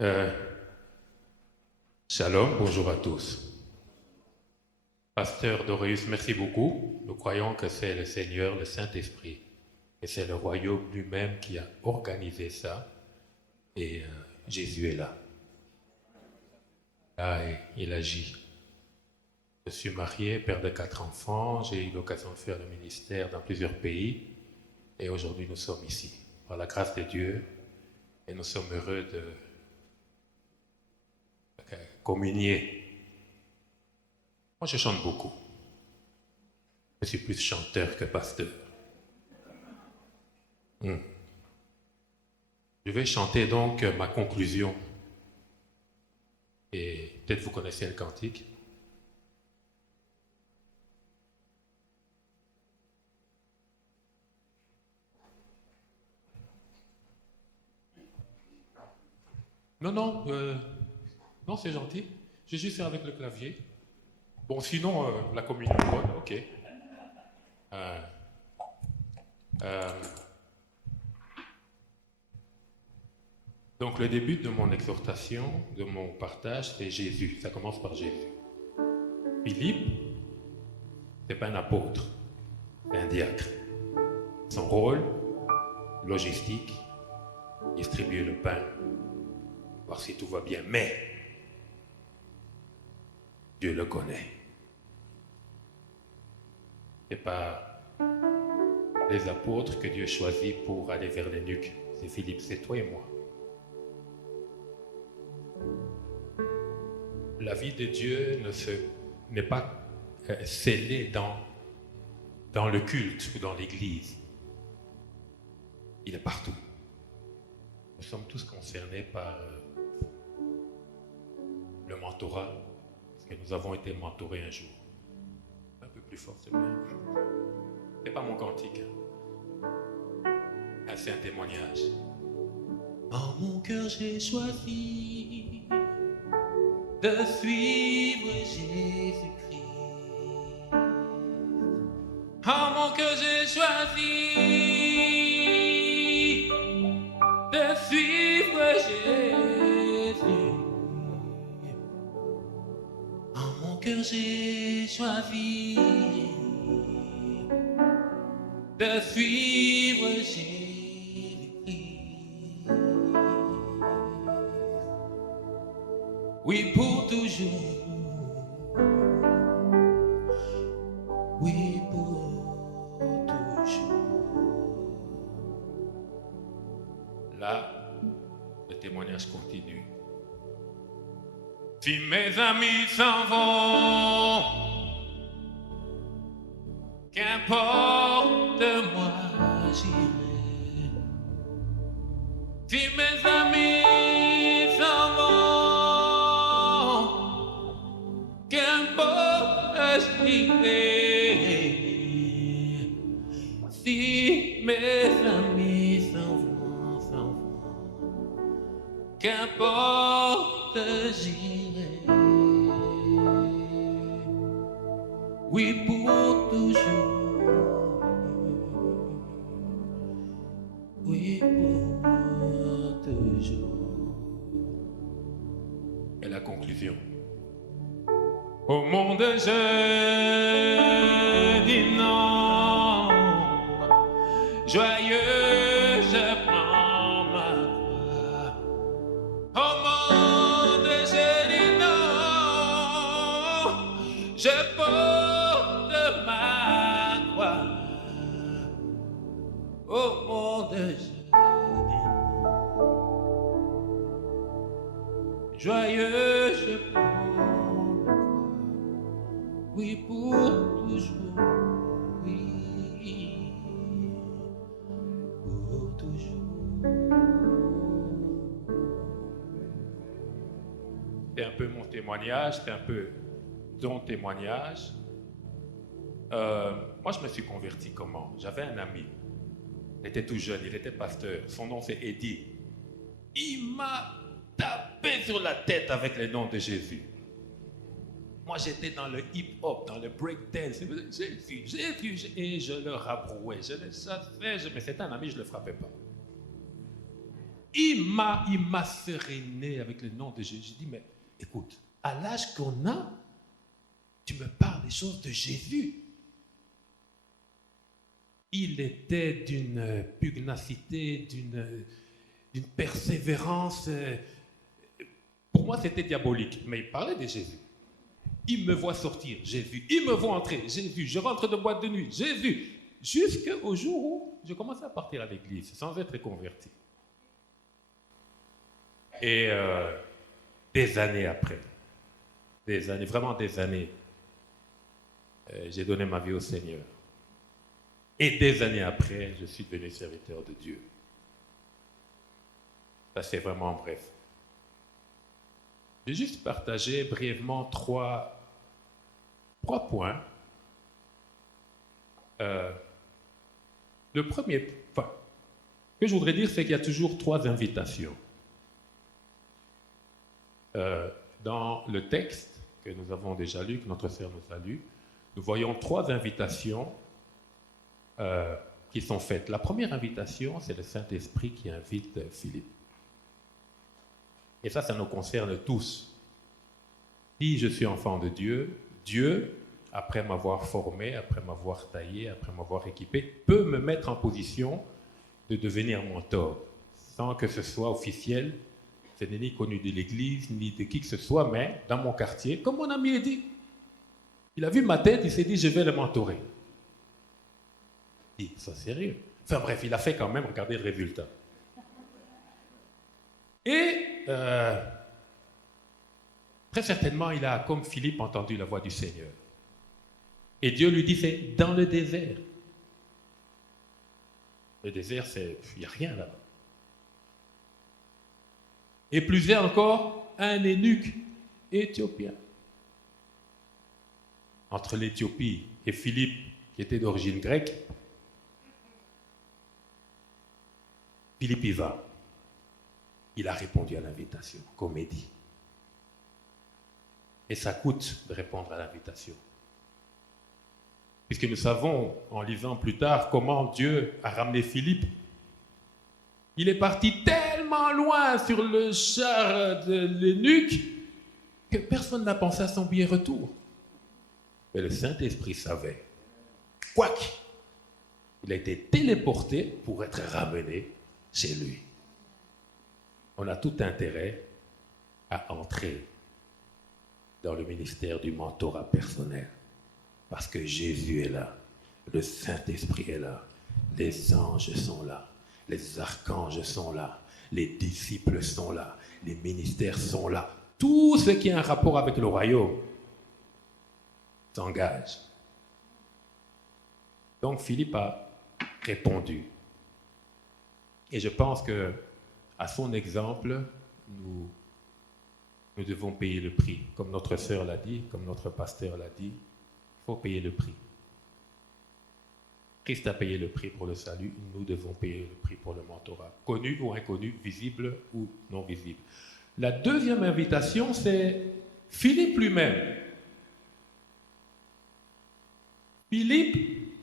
Euh, Shalom, bonjour à tous. Pasteur Doreus, merci beaucoup. Nous croyons que c'est le Seigneur, le Saint-Esprit, et c'est le royaume lui-même qui a organisé ça. Et Jésus est là. Là, il agit. Je suis marié, père de 4 enfants. J'ai eu l'occasion de faire le ministère dans plusieurs pays. Et aujourd'hui, nous sommes ici, par la grâce de Dieu. Et nous sommes heureux de communier. Moi, je chante beaucoup. Je suis plus chanteur que pasteur. Je vais chanter donc ma conclusion. Et peut-être vous connaissez le cantique. Non, c'est gentil. J'ai juste fait avec le clavier. Bon, sinon, la communion est bonne, ok. Donc, le début de mon exhortation, de mon partage, c'est Jésus. Ça commence par Jésus. Philippe, c'est pas un apôtre, c'est un diacre. Son rôle, logistique, distribuer le pain, voir si tout va bien. Mais, Dieu le connaît. Ce n'est pas les apôtres que Dieu choisit pour aller vers les nuques. C'est Philippe, c'est toi et moi. La vie de Dieu n'est pas scellée dans le culte ou dans l'église. Il est partout. Nous sommes tous concernés par le mentorat, parce que nous avons été mentorés un jour. Un peu plus fort, c'est bien. C'est pas mon cantique. C'est un témoignage. En mon cœur, j'ai choisi de suivre Jésus-Christ. En mon cœur, j'ai choisi de suivre Jésus. En mon cœur, j'ai choisi de suivre Jésus-Christ. Oui, pour toujours. Oui, pour toujours. Là, le témoignage continue. Si mes amis s'en vont, qu'importe moi j'irai. Si mes amis s'en vont, qu'importe j'irai. Si mes amis s'en vont, qu'importe j'irai. Oui, pour toujours. Oui, pour toujours. Et la conclusion. Au monde, je dis non. Joyeux, je prends ma croix. Au monde, je dis non. Je porte ma croix. Au monde, je dis non. Joyeux, je prends ma croix. Oui, pour toujours. Oui, pour toujours. C'est un peu mon témoignage, c'est un peu ton témoignage. Moi, je me suis converti comment? J'avais un ami. Il était tout jeune, il était pasteur. Son nom, c'est Eddie. Il m'a tapé sur la tête avec le nom de Jésus. Moi, j'étais dans le hip-hop, dans le breakdance. Jésus, et je le rabrouais. Je le savais, mais c'était un ami, je ne le frappais pas. Il m'a sereiné avec le nom de Jésus. J'ai dit, mais écoute, à l'âge qu'on a, tu me parles des choses de Jésus. Il était d'une pugnacité, d'une persévérance. Pour moi, c'était diabolique, mais il parlait de Jésus. Il me voit sortir, j'ai vu. Il me voit entrer, j'ai vu. Je rentre de boîte de nuit, j'ai vu. Jusqu'au jour où je commençais à partir à l'église, sans être converti. Et des années après, vraiment des années, j'ai donné ma vie au Seigneur. Et des années après, je suis devenu serviteur de Dieu. Ça, c'est vraiment bref. Je vais juste partager brièvement trois points. Le premier point que je voudrais dire, c'est qu'il y a toujours 3 invitations. Dans le texte que nous avons déjà lu, que notre sœur nous a lu, nous voyons 3 invitations qui sont faites. La première invitation, c'est le Saint-Esprit qui invite Philippe. Et ça nous concerne tous. Si je suis enfant de Dieu, Dieu, après m'avoir formé, après m'avoir taillé, après m'avoir équipé, peut me mettre en position de devenir mentor, sans que ce soit officiel. Ce n'est ni connu de l'Église, ni de qui que ce soit, mais dans mon quartier, comme mon ami a dit. Il a vu ma tête, il s'est dit, je vais le mentorer. Il dit, c'est sérieux. Enfin bref, il a fait quand même, regardez le résultat. Et très certainement, il a, comme Philippe, entendu la voix du Seigneur. Et Dieu lui dit, c'est dans le désert. Le désert, il n'y a rien là-bas. Et plus est encore, un eunuque éthiopien. Entre l'Éthiopie et Philippe, qui était d'origine grecque, Philippe y va. Il a répondu à l'invitation, comme il dit. Et ça coûte de répondre à l'invitation. Puisque nous savons, en lisant plus tard, comment Dieu a ramené Philippe. Il est parti tellement loin sur le char de l'eunuque que personne n'a pensé à son billet retour. Mais le Saint-Esprit savait. Quoique, il a été téléporté pour être ramené chez lui. On a tout intérêt à entrer dans le ministère du mentorat personnel. Parce que Jésus est là, le Saint-Esprit est là, les anges sont là, les archanges sont là, les disciples sont là, les ministères sont là. Tout ce qui a un rapport avec le royaume s'engage. Donc Philippe a répondu. Et je pense que, à son exemple, nous devons payer le prix. Comme notre sœur l'a dit, comme notre pasteur l'a dit, il faut payer le prix. Christ a payé le prix pour le salut, nous devons payer le prix pour le mentorat. Connu ou inconnu, visible ou non visible. La deuxième invitation, c'est Philippe lui-même. Philippe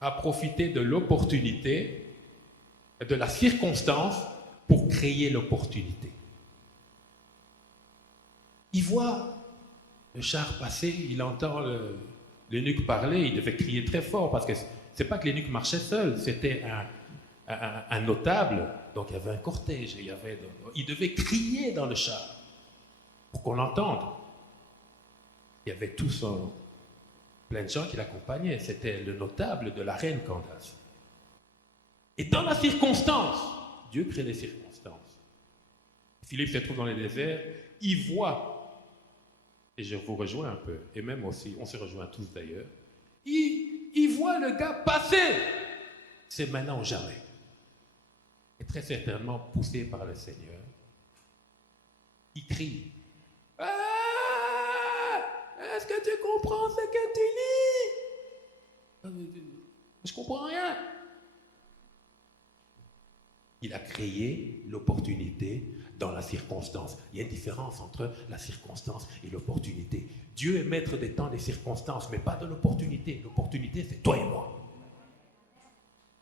a profité de l'opportunité, de la circonstance pour créer l'opportunité. Il voit le char passer, il entend l'eunuque parler, il devait crier très fort parce que c'est pas que l'eunuque marchait seul, c'était un notable, donc il y avait un cortège, il devait crier dans le char pour qu'on l'entende. Il y avait plein de gens qui l'accompagnaient, c'était le notable de la reine Candace. Et dans la circonstance, Dieu crée les circonstances. Philippe se trouve dans le désert, il voit. Et je vous rejoins un peu, et même aussi, on se rejoint tous d'ailleurs, il voit le gars passer. C'est maintenant ou jamais. Et très certainement poussé par le Seigneur, il crie. Ah, est-ce que tu comprends ce que tu lis? Je comprends rien. Il a créé l'opportunité dans la circonstance. Il y a une différence entre la circonstance et l'opportunité. Dieu est maître des temps des circonstances, mais pas de l'opportunité. L'opportunité, c'est toi et moi.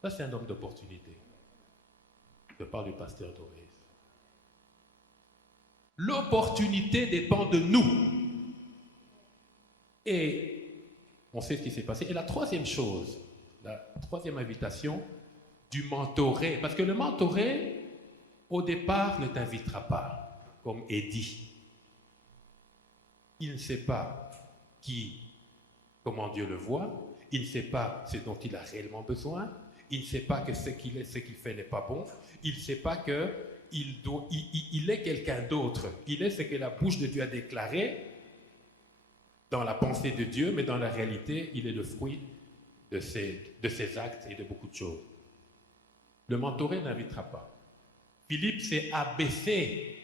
Ça, c'est un homme d'opportunité. Je parle du pasteur Doris. L'opportunité dépend de nous. Et on sait ce qui s'est passé. Et la troisième chose, la troisième invitation, du mentoré. Parce que le mentoré, au départ, ne t'invitera pas, comme Eddie. Il ne sait pas comment Dieu le voit. Il ne sait pas ce dont il a réellement besoin. Il ne sait pas que ce qu'il fait n'est pas bon. Il ne sait pas qu'il est quelqu'un d'autre. Il est ce que la bouche de Dieu a déclaré dans la pensée de Dieu, mais dans la réalité, il est le fruit de ses actes et de beaucoup de choses. Le mentoré n'invitera pas. Philippe s'est abaissé.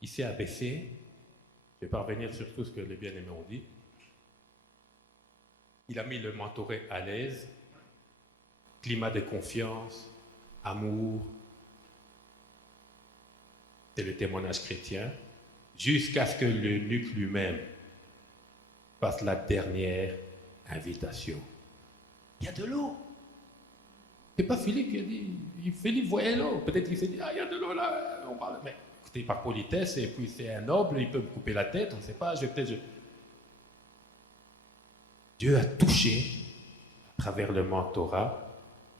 Il s'est abaissé. Je ne vais pas revenir sur tout ce que les bien-aimés ont dit. Il a mis le mentoré à l'aise. Climat de confiance, amour. C'est le témoignage chrétien. Jusqu'à ce que l'eunuque lui-même fasse la dernière invitation. Il y a de l'eau. C'est pas Philippe qui a dit. Philippe voyait l'eau. Peut-être qu'il s'est dit, il y a de l'eau là. On parle. Mais écoutez, par politesse, et puis c'est un noble, il peut me couper la tête, on ne sait pas. Dieu a touché, à travers le mentorat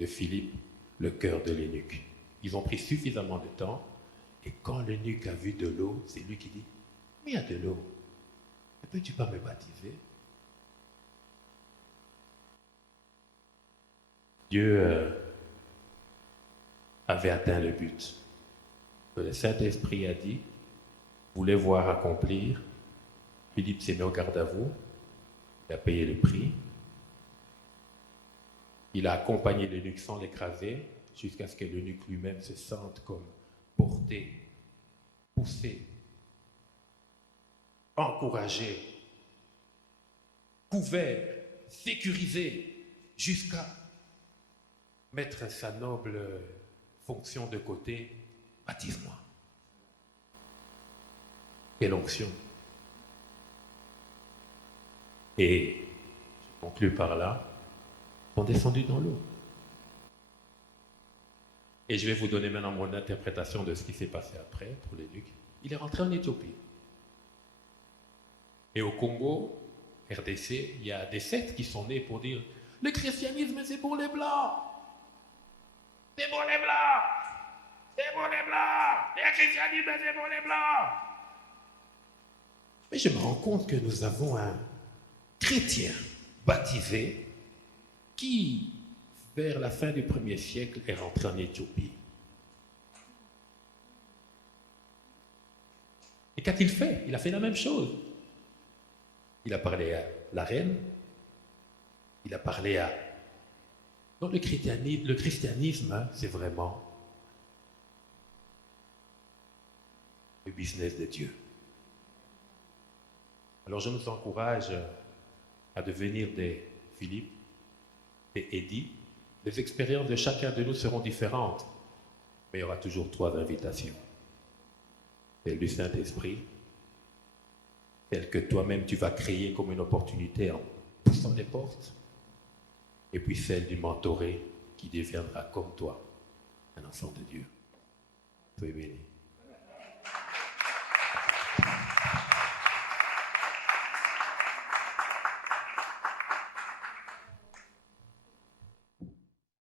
de Philippe, le cœur de l'eunuque. Ils ont pris suffisamment de temps, et quand l'eunuque a vu de l'eau, c'est lui qui dit, mais il y a de l'eau. Ne peux-tu pas me baptiser? Dieu avait atteint le but. Le Saint-Esprit a dit, voulait voir accomplir. Philippe s'est mis au garde à vous. Il a payé le prix. Il a accompagné l'eunuque sans l'écraser, jusqu'à ce que l'eunuque lui-même se sente comme porté, poussé, encouragé, couvert, sécurisé, jusqu'à mettre sa noble fonction de côté. Baptise-moi. Quelle onction. Et je conclus par là, ils sont descendus dans l'eau. Et je vais vous donner maintenant mon interprétation de ce qui s'est passé après pour l'eunuque. Il est rentré en Éthiopie. Et au Congo, RDC, il y a des sectes qui sont nés pour dire le christianisme c'est pour les blancs. C'est pour les blancs. C'est pour les blancs. Le christianisme c'est pour les blancs. Mais je me rends compte que nous avons un chrétien baptisé qui, vers la fin du 1er siècle, est rentré en Éthiopie. Et qu'a-t-il fait? Il a fait la même chose. Il a parlé à la reine, il a parlé à... Donc le christianisme, hein, c'est vraiment le business de Dieu. Alors je nous encourage à devenir des Philippe, des Eddie. Les expériences de chacun de nous seront différentes, mais il y aura toujours 3 invitations. Celle du Saint-Esprit, celle que toi-même tu vas créer comme une opportunité en poussant les portes, et puis celle du mentoré qui deviendra comme toi, un enfant de Dieu. Soyez bénis.